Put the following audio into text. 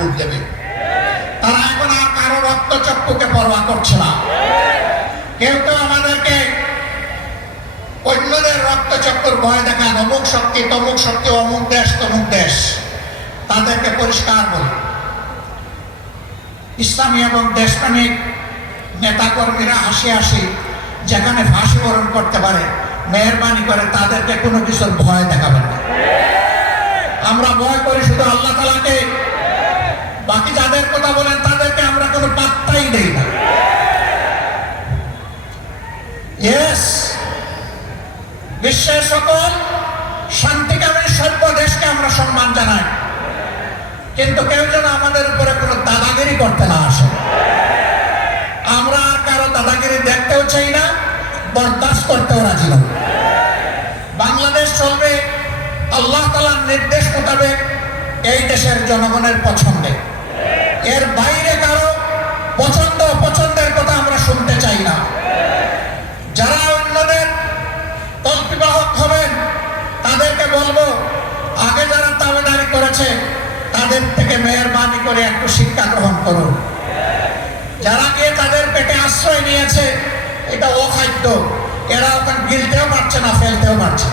Vote দেবে। তারা এখন আর কারও রক্তচক্ষুকে পরোয়া করছে না। কেউ কেউ আমাদেরকে অন্যদের রক্তচক্কর ভয় দেখান অমুক শক্তি, তমুক শক্তি, অমুক দেশ, তমুক দেশ। তাদেরকে পরিষ্কার বলি। ইসলামী এবং দেশপ্রেমিক নেতাকর্মীরা হাসি হাসি যেখানে ফাঁসি বরণ করতে পারে, মেহরবানি করে, তাদেরকে কোনো কিছুর ভয় দেখাবেন না। আমরা ভয় করি শুধু আল্লাহ তালাকে ইয়েস বিশ্বের সকল শান্তিকামী সভ্য দেশকে আমরা সম্মান জানাই। কিন্তু কেউ যেন আমাদের উপরে কোনো দাদাগিরি করতে না আসে। আমরা আর কারও দাদাগিরি দেখতেও চাই না, বরদাস্ত করতেও রাজি না বাংলাদেশ চলবে আল্লাহ তালার নির্দেশ মোতাবেক এই দেশের জনগণের পছন্দে। এর বাইরে কারও তাদের থেকে মেহরবানি করে একটু শিক্ষা গ্রহণ করুন যারা গিয়ে তাদের পেটে আশ্রয় নিয়েছে, এটা অখাদ্য। এরা ওখানে গিলতেও পারছে না, ফেলতেও পারছে